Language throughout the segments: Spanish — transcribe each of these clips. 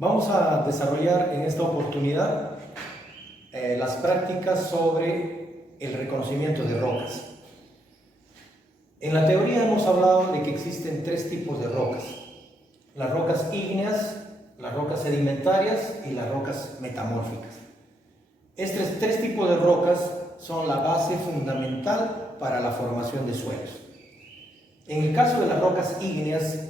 Vamos a desarrollar en esta oportunidad las prácticas sobre el reconocimiento de rocas. En la teoría hemos hablado de que existen tres tipos de rocas: las rocas ígneas, las rocas sedimentarias y las rocas metamórficas. Estos tres tipos de rocas son la base fundamental para la formación de suelos. En el caso de las rocas ígneas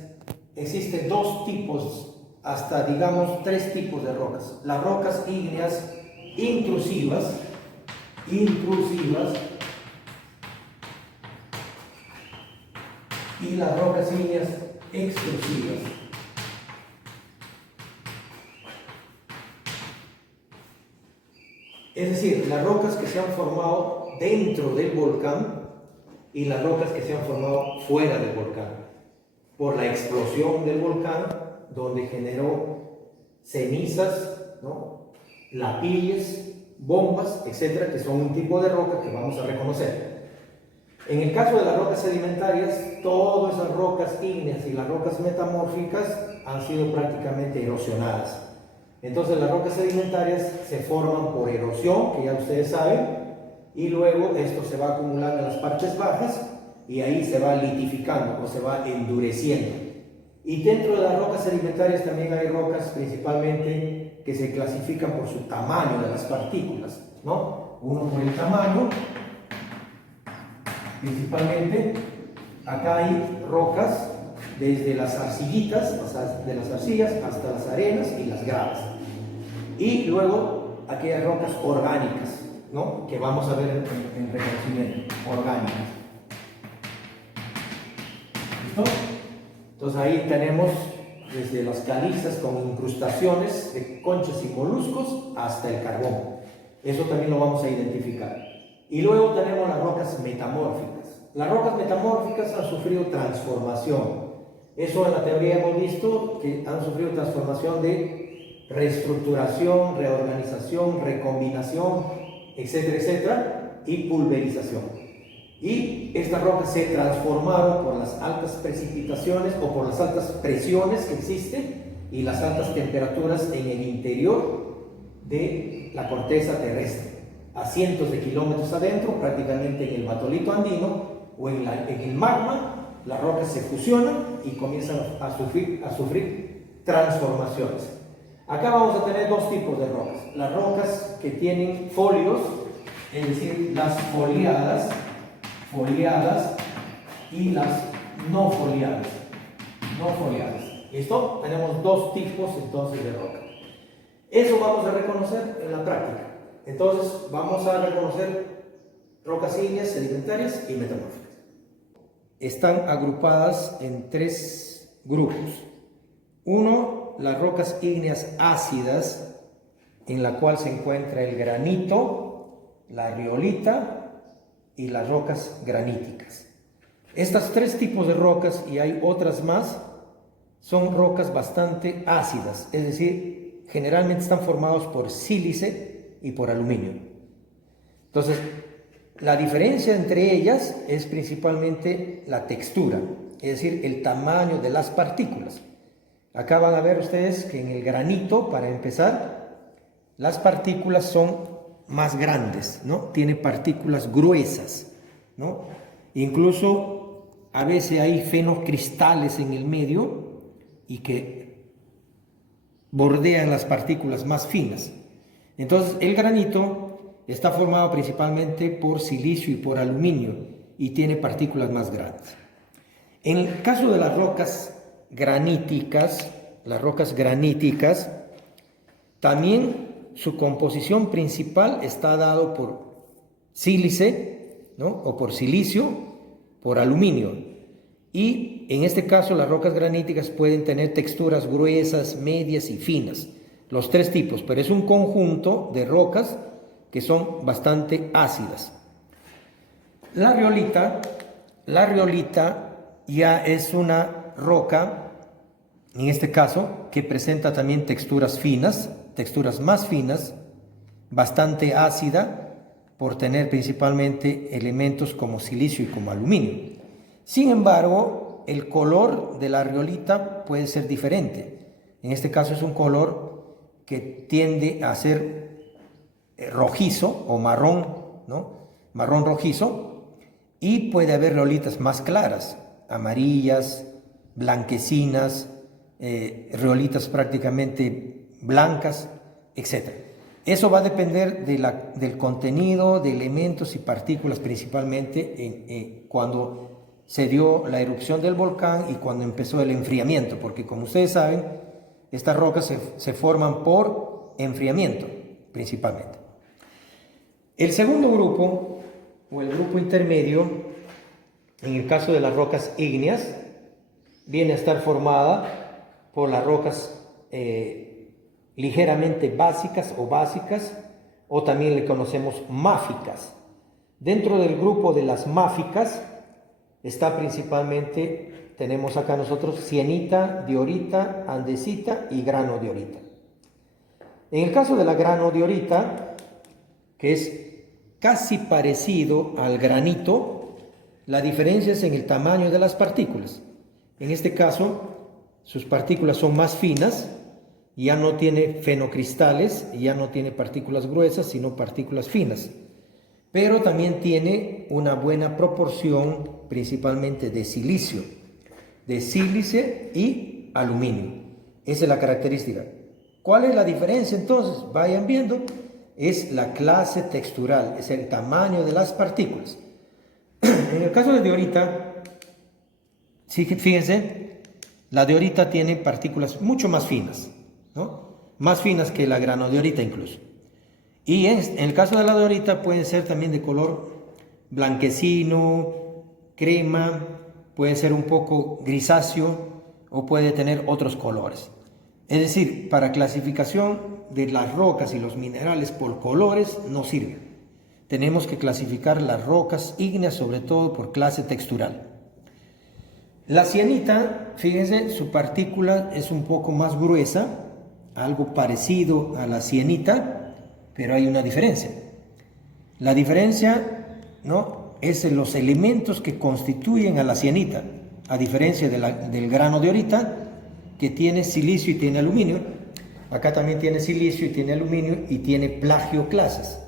existen dos tipos, hasta digamos tres tipos de rocas: las rocas ígneas intrusivas y las rocas ígneas extrusivas. Es decir, las rocas que se han formado dentro del volcán y las rocas que se han formado fuera del volcán por la explosión del volcán, donde generó cenizas, ¿no?, lapilles, bombas, etcétera, que son un tipo de roca que vamos a reconocer. En el caso de las rocas sedimentarias, todas esas rocas ígneas y las rocas metamórficas han sido prácticamente erosionadas. Entonces las rocas sedimentarias se forman por erosión, que ya ustedes saben, y luego esto se va acumulando en las partes bajas y ahí se va litificando o se va endureciendo. Y dentro de las rocas sedimentarias también hay rocas principalmente que se clasifican por su tamaño de las partículas, ¿no? Uno por el tamaño, principalmente. Acá hay rocas desde las arcillitas, de las arcillas hasta las arenas y las gravas. Y luego aquellas rocas orgánicas, ¿no?, que vamos a ver en reconocimiento, orgánicas. ¿Listo? Entonces ahí tenemos desde las calizas con incrustaciones de conchas y moluscos hasta el carbón. Eso también lo vamos a identificar. Y luego tenemos las rocas metamórficas. Las rocas metamórficas han sufrido transformación. Eso en la teoría hemos visto que han sufrido transformación de reestructuración, reorganización, recombinación, etcétera, etcétera, y pulverización. Y estas rocas se transformaron por las altas precipitaciones o por las altas presiones que existen y las altas temperaturas en el interior de la corteza terrestre, a cientos de kilómetros adentro, prácticamente en el batolito andino o en el magma. Las rocas se fusionan y comienzan a sufrir transformaciones. Acá vamos a tener dos tipos de rocas: las rocas que tienen folios, es decir, las foliadas y las no foliadas. ¿Listo? Tenemos dos tipos entonces de roca. Eso vamos a reconocer en la práctica. Entonces vamos a reconocer rocas ígneas, sedimentarias y metamórficas. Están agrupadas en tres grupos. Uno, las rocas ígneas ácidas, en la cual se encuentra el granito, la riolita y las rocas graníticas. Estas tres tipos de rocas, y hay otras más, son rocas bastante ácidas, es decir, generalmente están formados por sílice y por aluminio. Entonces, la diferencia entre ellas es principalmente la textura, es decir, el tamaño de las partículas. Acá van a ver ustedes que en el granito, para empezar, las partículas son más grandes, ¿no? Tiene partículas gruesas, ¿no? Incluso a veces hay fenocristales en el medio y que bordean las partículas más finas. Entonces, el granito está formado principalmente por silicio y por aluminio y tiene partículas más grandes. En el caso de las rocas graníticas, también su composición principal está dado por sílice, ¿no?, o por silicio, por aluminio. Y en este caso las rocas graníticas pueden tener texturas gruesas, medias y finas, los tres tipos, pero es un conjunto de rocas que son bastante ácidas. La riolita ya es una roca, en este caso, que presenta también texturas finas, texturas más finas, bastante ácida, por tener principalmente elementos como silicio y como aluminio. Sin embargo, el color de la riolita puede ser diferente. En este caso es un color que tiende a ser rojizo o marrón, ¿no? Marrón rojizo, y puede haber riolitas más claras, amarillas, blanquecinas, riolitas prácticamente blancas, etc. Eso va a depender del contenido de elementos y partículas, principalmente cuando se dio la erupción del volcán y cuando empezó el enfriamiento, porque como ustedes saben, estas rocas se forman por enfriamiento, principalmente. El segundo grupo, o el grupo intermedio, en el caso de las rocas ígneas, viene a estar formada por las rocas ligeramente básicas, o también le conocemos máficas. Dentro del grupo de las máficas está principalmente, tenemos acá nosotros sienita, diorita, andesita y granodiorita. En el caso de la granodiorita, que es casi parecido al granito, la diferencia es en el tamaño de las partículas. En este caso, sus partículas son más finas, ya no tiene fenocristales, ya no tiene partículas gruesas, sino partículas finas. Pero también tiene una buena proporción, principalmente de silicio, de sílice y aluminio. Esa es la característica. ¿Cuál es la diferencia entonces? Vayan viendo, es la clase textural, es el tamaño de las partículas. En el caso de diorita, fíjense, la diorita tiene partículas mucho más finas, ¿no? Más finas que la granodiorita incluso. Y en el caso de la diorita pueden ser también de color blanquecino, crema, puede ser un poco grisáceo o puede tener otros colores. Es decir, para clasificación de las rocas y los minerales por colores no sirve. Tenemos que clasificar las rocas ígneas sobre todo por clase textural. La sienita, fíjense, su partícula es un poco más gruesa, algo parecido a la sienita, pero hay una diferencia. La diferencia, ¿no?, es en los elementos que constituyen a la sienita, a diferencia del granodiorita, que tiene silicio y tiene aluminio. Acá también tiene silicio y tiene aluminio y tiene plagioclasas.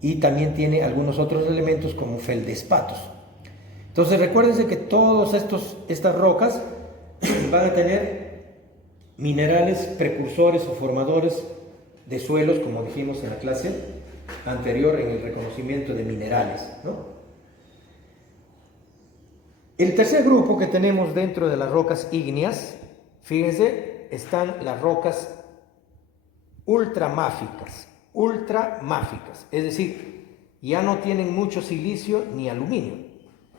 Y también tiene algunos otros elementos como feldespatos. Entonces recuérdense que todas estas rocas van a tener minerales precursores o formadores de suelos, como dijimos en la clase anterior en el reconocimiento de minerales, ¿no? El tercer grupo que tenemos dentro de las rocas ígneas, fíjense, están las rocas ultramáficas, es decir, ya no tienen mucho silicio ni aluminio,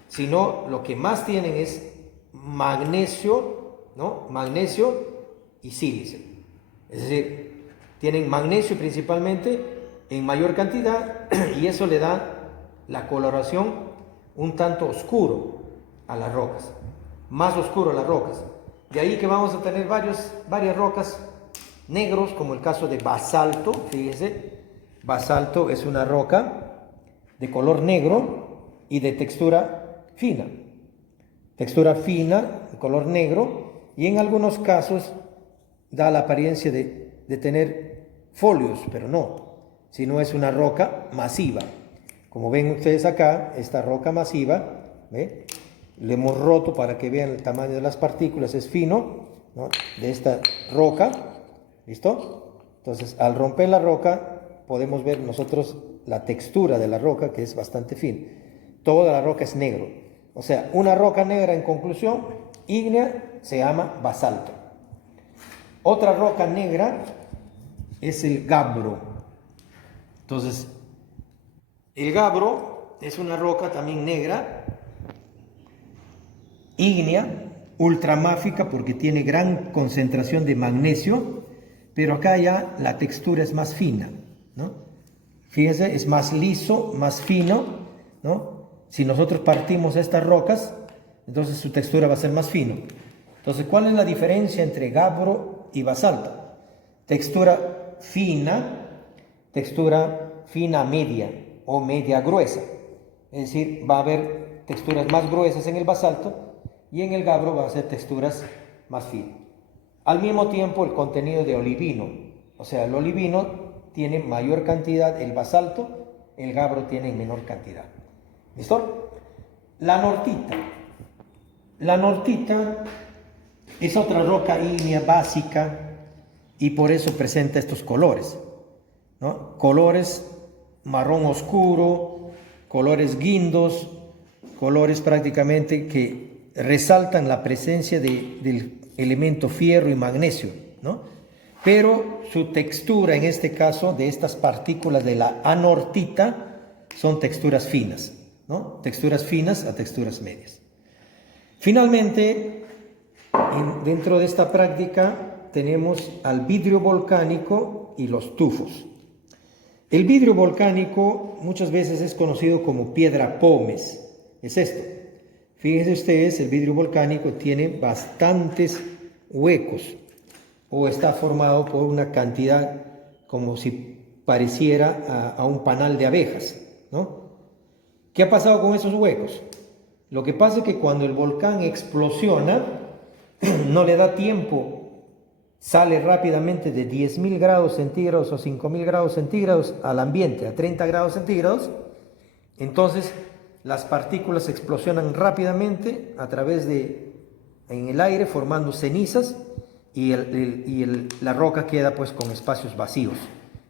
sino lo que más tienen es magnesio, ¿no? Magnesio y sílice. Es decir, tienen magnesio principalmente en mayor cantidad y eso le da la coloración un tanto oscuro a las rocas, más oscuro a las rocas. De ahí que vamos a tener varias rocas negros, como el caso de basalto. Fíjense, basalto es una roca de color negro y de textura fina, de color negro, y en algunos casos da la apariencia de tener folios, pero no, sino es una roca masiva. Como ven ustedes acá, esta roca masiva, ¿ve?, le hemos roto para que vean el tamaño de las partículas, es fino, ¿no?, de esta roca. ¿Listo? Entonces, al romper la roca, podemos ver nosotros la textura de la roca, que es bastante fina. Toda la roca es negro. O sea, una roca negra, en conclusión, ígnea, se llama basalto. Otra roca negra es el gabbro. Entonces, el gabbro es una roca también negra, ígnea, ultramáfica, porque tiene gran concentración de magnesio, pero acá ya la textura es más fina, ¿no? Fíjense, es más liso, más fino, ¿no? Si nosotros partimos estas rocas, entonces su textura va a ser más fino. Entonces, ¿cuál es la diferencia entre gabbro y basalto? Textura fina media o media gruesa. Es decir, va a haber texturas más gruesas en el basalto y en el gabbro va a ser texturas más finas. Al mismo tiempo, el contenido de olivino, o sea, el olivino tiene mayor cantidad, el basalto, el gabbro tiene menor cantidad. ¿Listo? La nortita. La nortita es otra roca ígnea básica y por eso presenta estos colores, ¿no? Colores marrón oscuro, colores guindos, colores prácticamente que resaltan la presencia del elemento fierro y magnesio, ¿no? Pero su textura, en este caso, de estas partículas de la anortita, son texturas finas, ¿no? Texturas finas a texturas medias. Finalmente, dentro de esta práctica tenemos al vidrio volcánico y los tufos. El vidrio volcánico muchas veces es conocido como piedra pómez. Es esto. Fíjense ustedes, el vidrio volcánico tiene bastantes huecos o está formado por una cantidad como si pareciera a un panal de abejas, ¿no? ¿Qué ha pasado con esos huecos? Lo que pasa es que cuando el volcán explosiona, no le da tiempo, sale rápidamente de 10.000 grados centígrados o 5.000 grados centígrados al ambiente, a 30 grados centígrados. Entonces, las partículas explosionan rápidamente a través en el aire, formando cenizas, y la roca queda pues con espacios vacíos.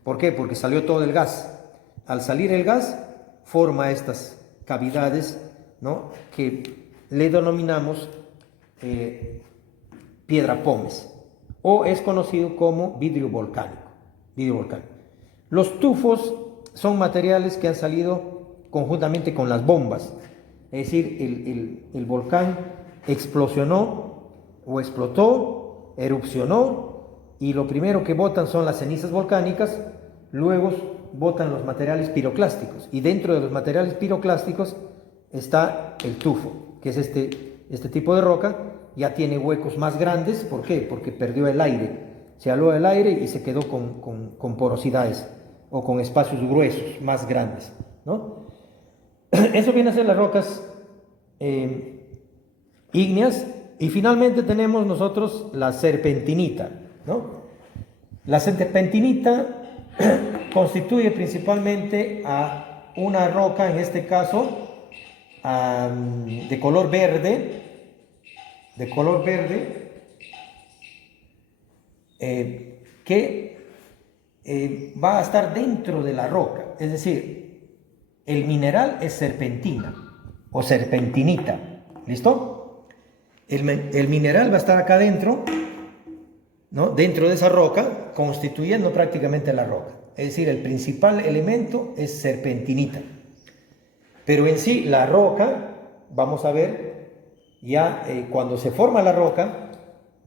¿Por qué? Porque salió todo el gas. Al salir el gas, forma estas cavidades, ¿no?, que le denominamos piedra pómez, o es conocido como vidrio volcánico. Los tufos son materiales que han salido conjuntamente con las bombas, es decir, el volcán explosionó o explotó, erupcionó, y lo primero que botan son las cenizas volcánicas, luego botan los materiales piroclásticos, y dentro de los materiales piroclásticos está el tufo, que es este tipo de roca. Ya tiene huecos más grandes. ¿Por qué? Porque perdió el aire, se aló el aire y se quedó con porosidades o con espacios gruesos más grandes, ¿no? Eso viene a ser las rocas ígneas. Y finalmente tenemos nosotros la serpentinita, ¿no? La serpentinita constituye principalmente a una roca, en este caso de color verde, que va a estar dentro de la roca. Es decir, el mineral es serpentina o serpentinita. ¿Listo? El mineral va a estar acá dentro, ¿no?, dentro de esa roca, constituyendo prácticamente la roca. Es decir, el principal elemento es serpentinita. Pero en sí, la roca, vamos a ver, ya cuando se forma la roca,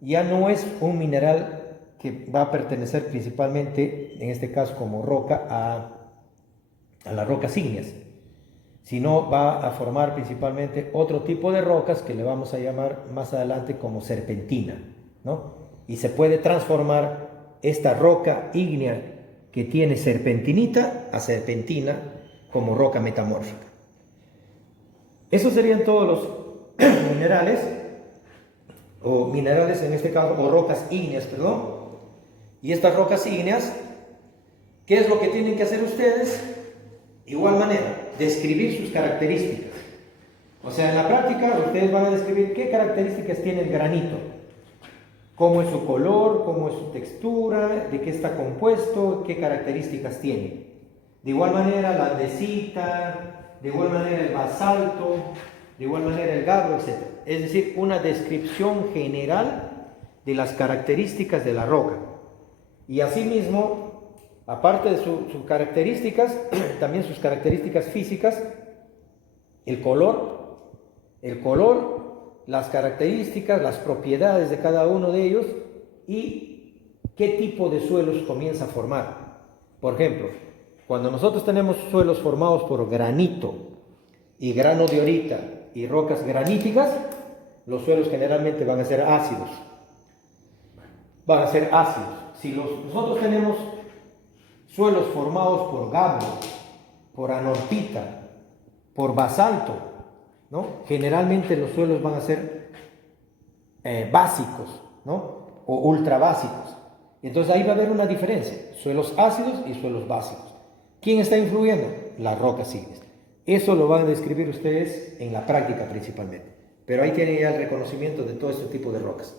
ya no es un mineral que va a pertenecer principalmente, en este caso como roca, a las rocas ígneas, sino va a formar principalmente otro tipo de rocas que le vamos a llamar más adelante como serpentina, ¿no? Y se puede transformar esta roca ígnea que tiene serpentinita a serpentina como roca metamórfica. Esos serían todos los minerales, o minerales en este caso, o rocas ígneas, perdón. Y estas rocas ígneas, ¿qué es lo que tienen que hacer ustedes? Igual manera, describir sus características. O sea, en la práctica ustedes van a describir qué características tiene el granito, cómo es su color, cómo es su textura, de qué está compuesto, qué características tiene. De igual manera la andesita, de igual manera el basalto, de igual manera el gabbro, etc. Es decir, una descripción general de las características de la roca. Y asimismo, aparte de sus características, también sus características físicas, el color, las características, las propiedades de cada uno de ellos y qué tipo de suelos comienza a formar. Por ejemplo, cuando nosotros tenemos suelos formados por granito y grano de orita y rocas graníticas, los suelos generalmente van a ser ácidos. Si nosotros tenemos suelos formados por gabbro, por anortita, por basalto, ¿no?, generalmente los suelos van a ser básicos, ¿no? o ultra básicos. Entonces ahí va a haber una diferencia, suelos ácidos y suelos básicos. ¿Quién está influyendo? Las rocas ígneas. Eso lo van a describir ustedes en la práctica principalmente, pero ahí tienen ya el reconocimiento de todo este tipo de rocas.